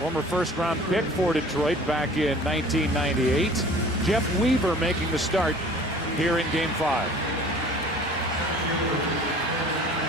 Former first-round pick for Detroit back in 1998. Jeff Weaver making the start here in Game 5.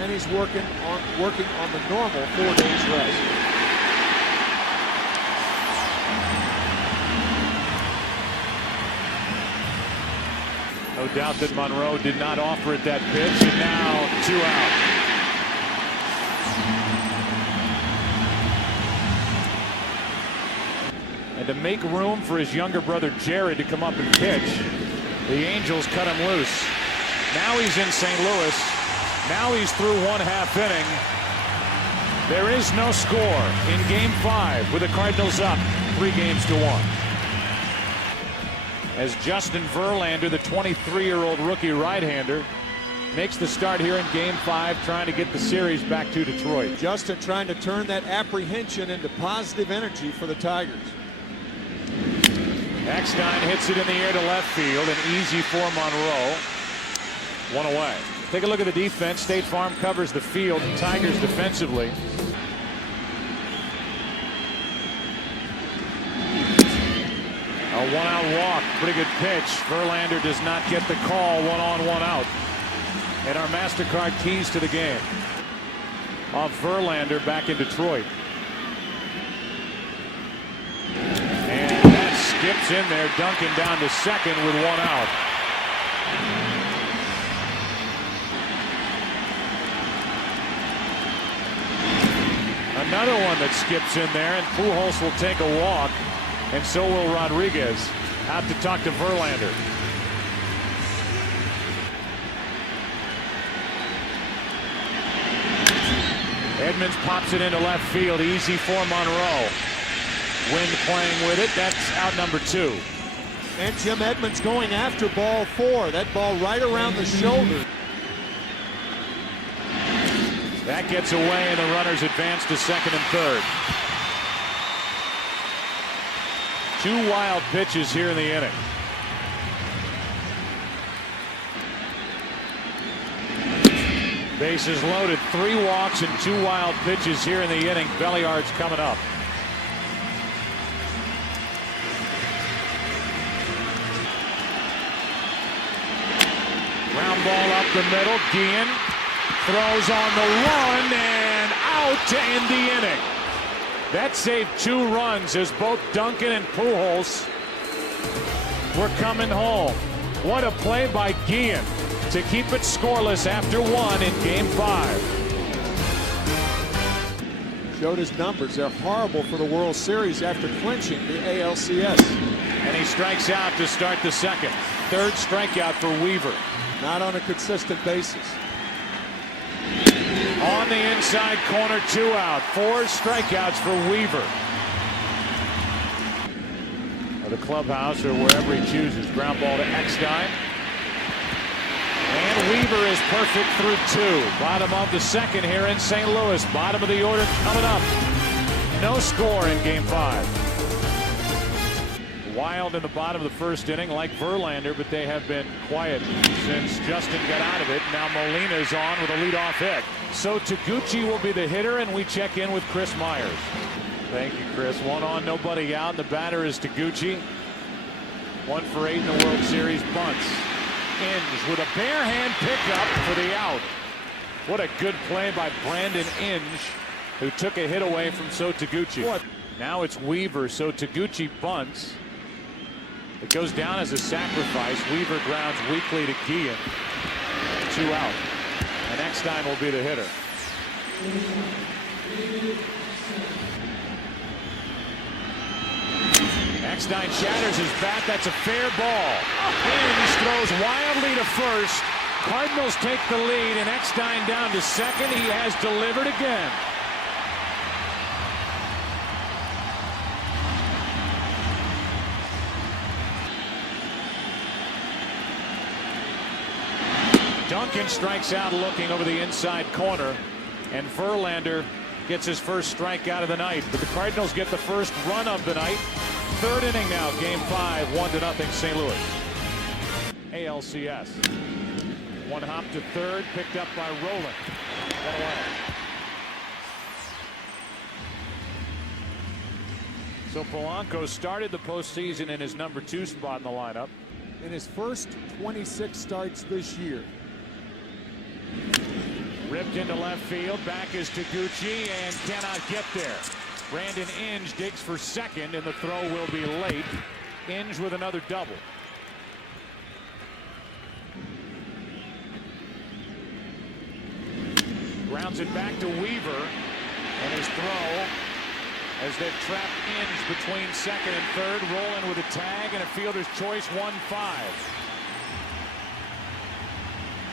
And he's working on the normal 4 days rest. No doubt that Monroe did not offer it that pitch, and now 2 out. And to make room for his younger brother Jared to come up and pitch, the Angels cut him loose. Now he's in St. Louis. Now he's through 1/2 inning. There is no score in Game 5 with the Cardinals up 3-1. As Justin Verlander, the 23-year-old rookie right-hander, makes the start here in Game 5, trying to get the series back to Detroit. Justin trying to turn that apprehension into positive energy for the Tigers. Eckstein hits it in the air to left field, and easy for Monroe. 1 away. Take a look at the defense. State Farm covers the field. The Tigers defensively. A 1-out walk. Pretty good pitch. Verlander does not get the call. 1 on, 1 out. And our MasterCard keys to the game of Verlander back in Detroit. And that skips in there. Duncan down to second with 1 out. Another one that skips in there, and Pujols will take a walk, and so will Rodriguez. Out to talk to Verlander. Edmonds pops it into left field. Easy for Monroe. Wind playing with it. That's out number 2. And Jim Edmonds going after ball 4. That ball right around the shoulder. That gets away, and the runners advance to second and third. 2 wild pitches here in the inning. Bases loaded. 3 walks and 2 wild pitches here in the inning. Belliard's coming up. Ground ball up the middle. Guillen throws on the run and out to end the inning. That saved 2 runs as both Duncan and Pujols were coming home. What a play by Guillen to keep it scoreless after 1 in Game 5. Showed his numbers. They're horrible for the World Series after clinching the ALCS. And he strikes out to start the second. 3rd strikeout for Weaver. Not on a consistent basis. On the inside corner, 2 out. 4 strikeouts for Weaver. Or the clubhouse or wherever he chooses. Ground ball to Eckstein. And Weaver is perfect through 2. Bottom of the second here in St. Louis. Bottom of the order coming up. No score in Game 5. Wild in the bottom of the first inning like Verlander, but they have been quiet since Justin got out of it. Now Molina's on with a leadoff hit. So Taguchi will be the hitter, and we check in with Chris Myers. Thank you, Chris. 1 on, nobody out. The batter is Taguchi. 1 for 8 in the World Series. Bunts. Inge with a bare hand pickup for the out. What a good play by Brandon Inge, who took a hit away from So Taguchi. Now it's Weaver. So Taguchi bunts. It goes down as a sacrifice. Weaver grounds weakly to Guillen. 2 out. And Eckstein will be the hitter. Eckstein shatters his bat. That's a fair ball. Inge throws wildly to first. Cardinals take the lead, and Eckstein down to second. He has delivered again. Duncan strikes out looking over the inside corner, and Verlander gets his first strikeout of the night. But the Cardinals get the first run of the night. 3rd inning now, Game 5, 1-0 St. Louis. ALCS. 1 hop to 3rd, picked up by Rowland. 1 away. So Polanco started the postseason in his number 2 spot in the lineup. In his first 26 starts this year. Ripped into left field. Back is Taguchi and cannot get there. Brandon Inge digs for second, and the throw will be late. Inge with another double. Grounds it back to Weaver, and his throw, as they've trapped Inge between second and third, rolling with a tag and a fielder's choice 1-5.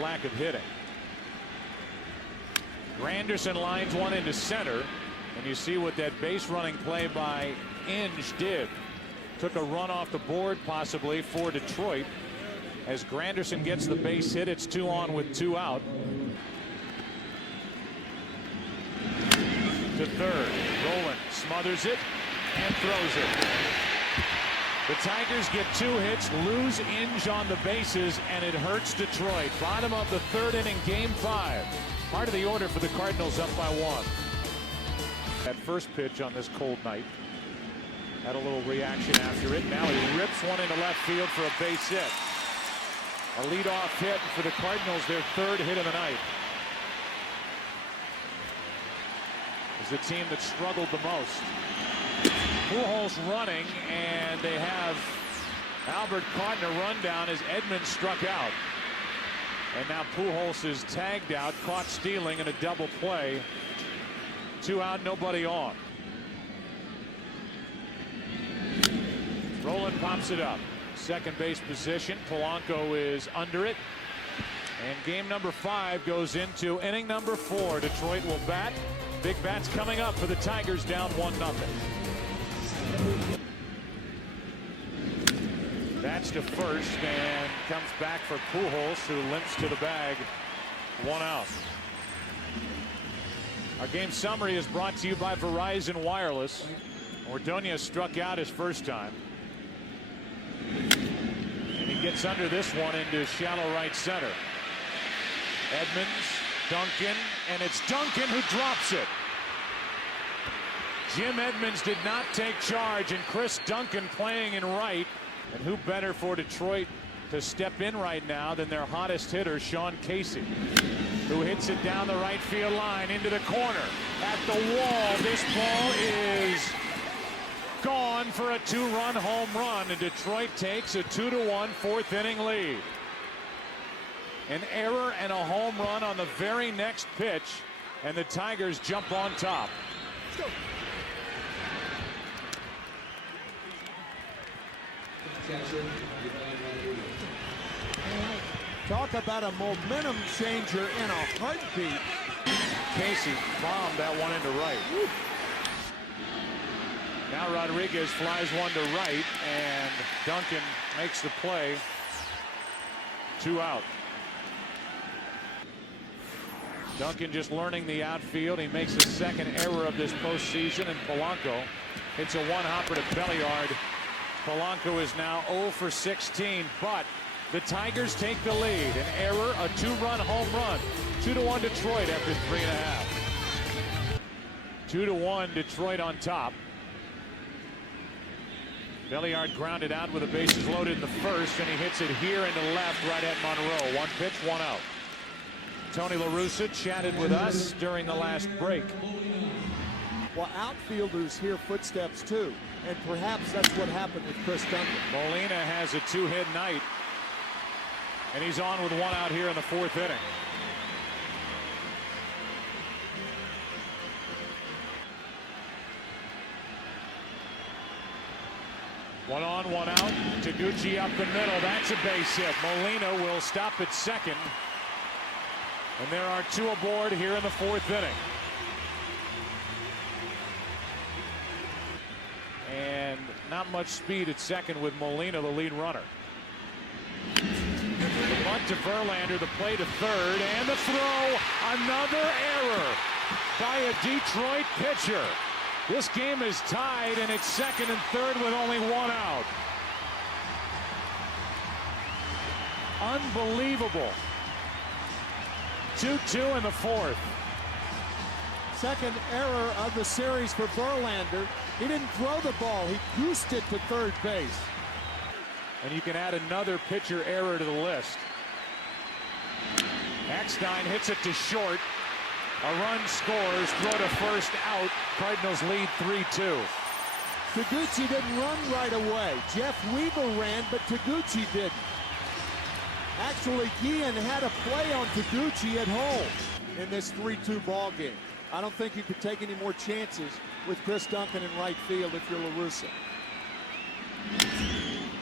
Lack of hitting. Granderson lines one into center, and you see what that base running play by Inge did. Took a run off the board possibly for Detroit. As Granderson gets the base hit, it's 2 on with 2 out. To third, Rowland smothers it and throws it. The Tigers get 2 hits, lose Inge on the bases, and it hurts Detroit. Bottom of the 3rd inning, game 5. Part of the order for the Cardinals, up by 1. That first pitch on this cold night had a little reaction after it. Now he rips one into left field for a base hit. A leadoff hit for the Cardinals, their 3rd hit of the night. Is the team that struggled the most. Pujols running, and they have Albert caught in a rundown as Edmonds struck out. And now Pujols is tagged out, caught stealing in a double play. 2 out, nobody on. Rowland pops it up. Second base position. Polanco is under it. And game number 5 goes into inning number 4. Detroit will bat. Big bats coming up for the Tigers, down 1-0. Bats to first and comes back for Pujols, who limps to the bag. 1 out. Our game summary is brought to you by Verizon Wireless. Ordonez struck out his first time. And he gets under this one into shallow right center. Edmonds, Duncan, and it's Duncan who drops it. Jim Edmonds did not take charge, and Chris Duncan playing in right. And who better for Detroit to step in right now than their hottest hitter, Sean Casey, who hits it down the right field line into the corner. At the wall, this ball is gone for a 2-run home run, and Detroit takes a 2-1 4th inning lead. An error and a home run on the very next pitch, and the Tigers jump on top. Let's go. Talk about a momentum changer in a heartbeat. Casey bombed that one into right. Woo. Now Rodriguez flies one to right, and Duncan makes the play. 2 out. Duncan just learning the outfield. He makes his 2nd error of this postseason, and Polanco hits a 1-hopper to Belliard. Polanco is now 0 for 16, but the Tigers take the lead. An error, a 2-run home run. 2-1 Detroit after 3.5. 2-1 Detroit on top. Belliard grounded out with the bases loaded in the first, and he hits it here into left right at Monroe. 1 pitch, 1 out. Tony La Russa chatted with us during the last break. Well, outfielders hear footsteps too, and perhaps that's what happened with Chris Duncan. Molina has a 2-hit night, and he's on with 1 out here in the 4th inning. One on, 1 out. Taguchi up the middle. That's a base hit. Molina will stop at second. And there are 2 aboard here in the 4th inning. And not much speed at second with Molina, the lead runner. The bunt to Verlander, the play to third, and the throw. Another error by a Detroit pitcher. This game is tied, and it's 2nd and 3rd with only 1 out. Unbelievable. 2-2 in the 4th. Second error of the series for Verlander. He didn't throw the ball. He goosed it to third base. And you can add another pitcher error to the list. Eckstein hits it to short. A run scores. Throw to first out. Cardinals lead 3-2. Taguchi didn't run right away. Jeff Weaver ran, but Taguchi didn't. Actually, Guillen had a play on Taguchi at home in this 3-2 ball game. I don't think you could take any more chances with Chris Duncan in right field if you're La Russa.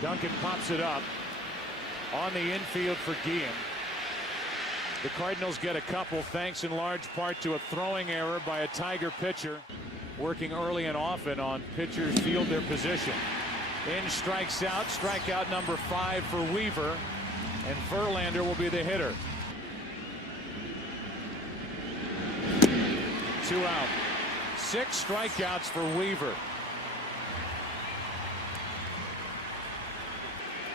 Duncan pops it up on the infield for Guillen. The Cardinals get a couple thanks in large part to a throwing error by a Tiger pitcher. Working early and often on pitchers field their position. In strikes out, strikeout number 5 for Weaver, and Verlander will be the hitter. 2 out. 6 strikeouts for Weaver.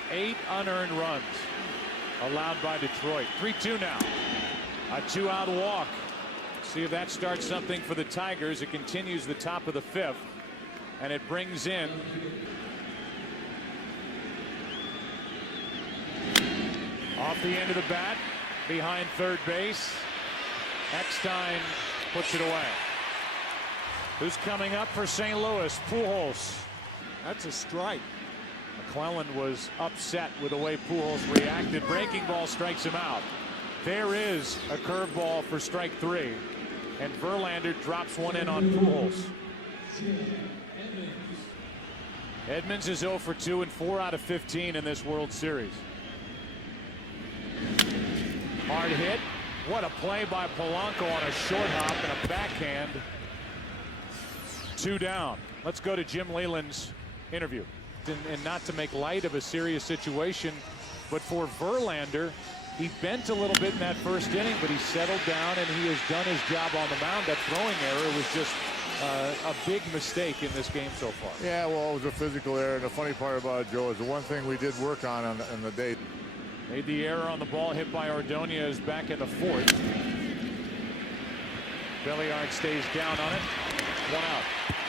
8 unearned runs allowed by Detroit. 3-2 now. A 2-out walk. See if that starts something for the Tigers. It continues the top of the 5th, and it brings in off the end of the bat behind third base. Eckstein puts it away. Who's coming up for St. Louis? Pujols. That's a strike. McClellan was upset with the way Pujols reacted. Breaking ball strikes him out. There is a curveball for strike 3. And Verlander drops one in on Pujols. Edmonds is 0 for 2 and 4 out of 15 in this World Series. Hard hit. What a play by Polanco on a short hop and a backhand. 2 down. Let's go to Jim Leyland's interview. And not to make light of a serious situation, but for Verlander, he bent a little bit in that first inning, but he settled down and he has done his job on the mound. That throwing error was just a big mistake in this game so far. Yeah, well, it was a physical error. And the funny part about it, Joe, is the one thing we did work on the day. Made the error on the ball hit by Ordonez back in the 4th. Belliard stays down on it. 1 out.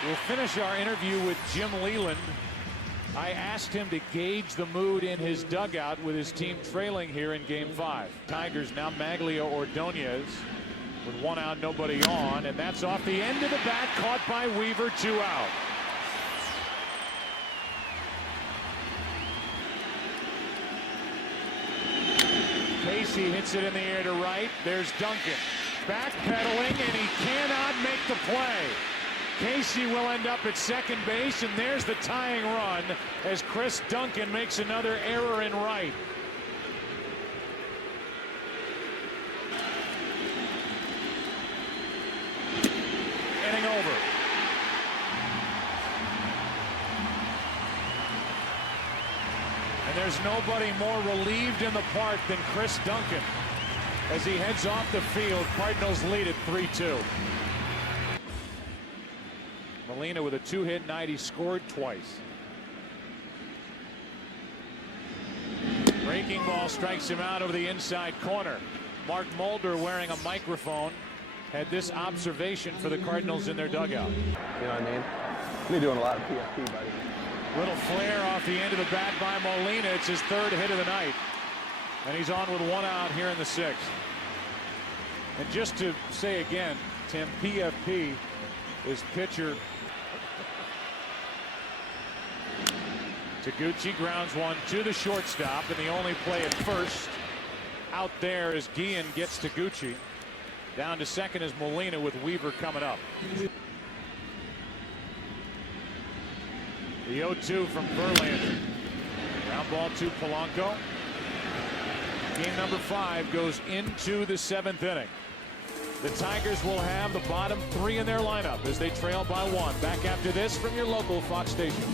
We'll finish our interview with Jim Leyland. I asked him to gauge the mood in his dugout with his team trailing here in Game 5. Tigers now Maglia Ordonez with 1 out, nobody on, and that's off the end of the bat, caught by Weaver. 2 out. Casey hits it in the air to right. There's Duncan backpedaling, and he cannot make the play. Casey will end up at second base, and there's the tying run as Chris Duncan makes another error in right. Inning over. And there's nobody more relieved in the park than Chris Duncan as he heads off the field. Cardinals lead at 3-2. Molina with a 2-hit night. He scored twice. Breaking ball strikes him out over the inside corner. Mark Mulder, wearing a microphone, had this observation for the Cardinals in their dugout. You know what I mean? We're doing a lot of PFP, buddy. Little flare off the end of the bat by Molina. It's his 3rd hit of the night. And he's on with 1 out here in the 6th. And just to say again, Tim, PFP is pitcher. Taguchi grounds one to the shortstop, and the only play at first out there as Guillen gets Taguchi. Down to second is Molina with Weaver coming up. The 0-2 from Verlander. Ground ball to Polanco. Game number 5 goes into the 7th inning. The Tigers will have the bottom 3 in their lineup as they trail by 1. Back after this from your local Fox station.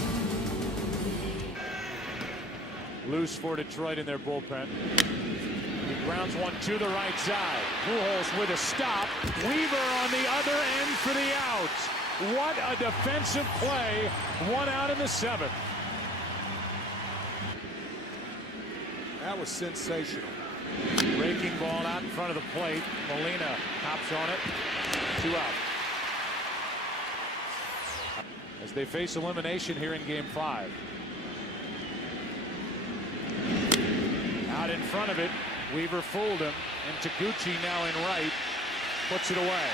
Loose for Detroit in their bullpen. He grounds one to the right side. Pujols with a stop. Weaver on the other end for the out. What a defensive play. 1 out in the 7th. That was sensational. Breaking ball out in front of the plate. Molina hops on it. 2 out. as they face elimination here in Game 5. Out in front of it, Weaver fooled him, and Taguchi now in right puts it away.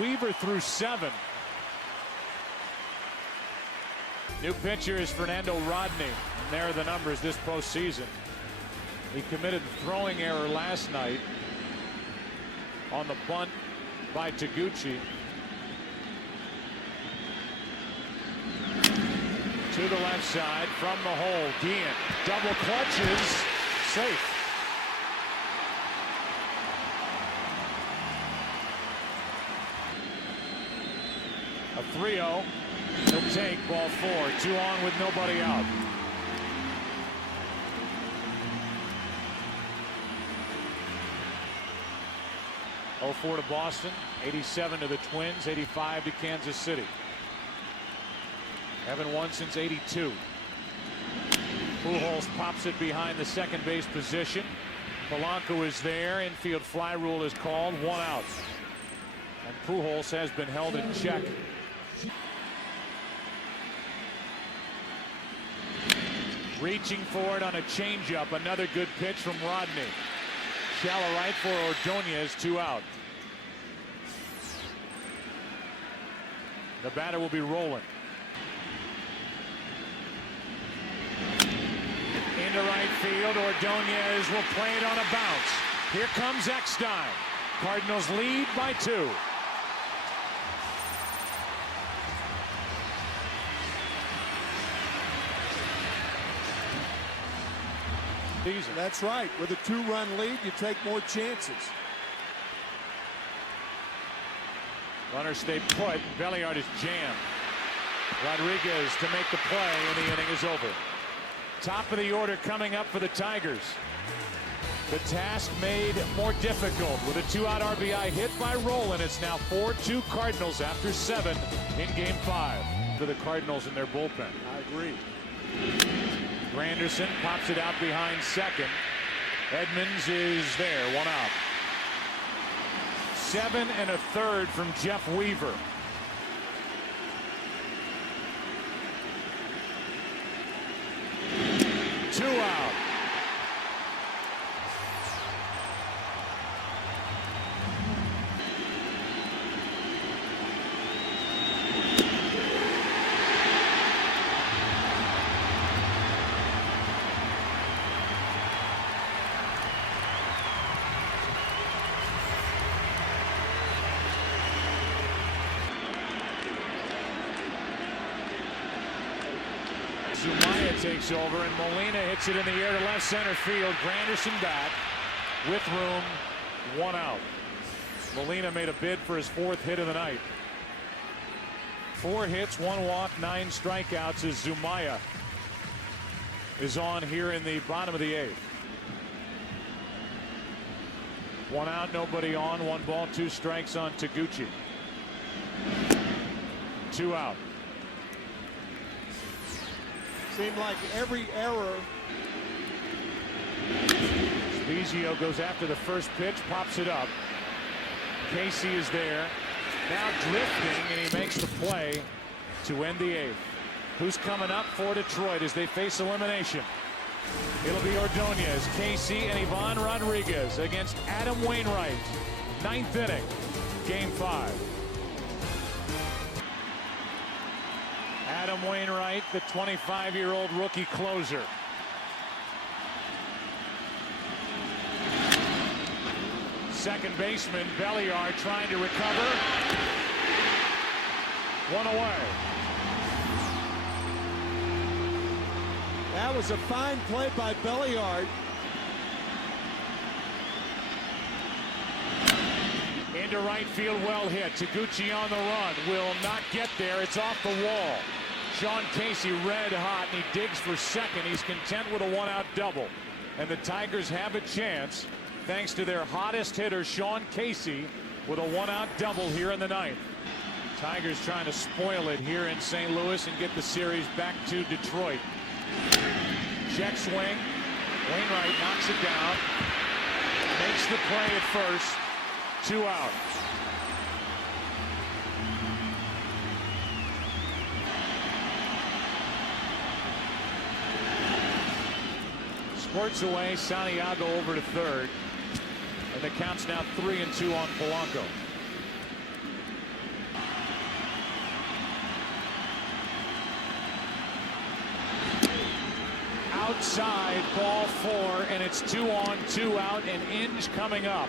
Weaver threw 7. New pitcher is Fernando Rodney. And there are the numbers this postseason. He committed a throwing error last night on the bunt by Taguchi. To the left side from the hole. Guillen double clutches. Safe. A 3-0. He'll take ball 4. 2 on with nobody out. Oh, 4 to Boston, 87 to the Twins, 85 to Kansas City. Haven't won since 82. Pujols pops it behind the second base position. Polanco is there. Infield fly rule is called. 1 out. And Pujols has been held in check. Reaching for it on a changeup. Another good pitch from Rodney. Shallow right for Ordonez. 2 out. The batter will be rolling. Into right field. Ordonez will play it on a bounce. Here comes Eckstein. Cardinals lead by 2. That's right. With a 2-run lead, you take more chances. Runners stay put. Belliard is jammed. Rodriguez to make the play, and the inning is over. Top of the order coming up for the Tigers. The task made more difficult with a 2-out RBI hit by Rolen. It's now 4-2 Cardinals after 7 in Game 5 for the Cardinals in their bullpen. I agree. Granderson pops it out behind second. Edmonds is there. 1 out. 7 1/3 from Jeff Weaver. Two out. Zumaya takes over, and Molina hits it in the air to left center field. Granderson back with room. 1 out. Molina made a bid for his 4th hit of the night. 4 hits, 1 walk, 9 strikeouts as Zumaya is on here in the bottom of the 8th. 1 out, nobody on. 1 ball, 2 strikes on Taguchi. 2 out. Seemed like every error. Spezio goes after the first pitch, pops it up. Casey is there. Now drifting, and he makes the play to end the 8th. Who's coming up for Detroit as they face elimination? It'll be Ordonez, Casey, and Ivan Rodriguez against Adam Wainwright. 9th inning, Game 5. Adam Wainwright, the 25-year-old rookie closer. Second baseman Belliard trying to recover. 1 away. That was a fine play by Belliard. Into right field, well hit. Taguchi on the run. Will not get there. It's off the wall. Sean Casey red hot, and he digs for second. He's content with a 1-out double. And the Tigers have a chance thanks to their hottest hitter, Sean Casey, with a 1-out double here in the 9th. Tigers trying to spoil it here in St. Louis and get the series back to Detroit. Check swing. Wainwright knocks it down. Makes the play at first. 2 out. squirts away. Santiago over to third. And the count's now 3-2 on Polanco. Outside, ball 4, and it's 2-on-2 out, and Inge coming up.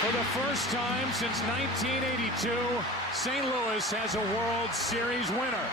For the first time since 1982, St. Louis has a World Series winner.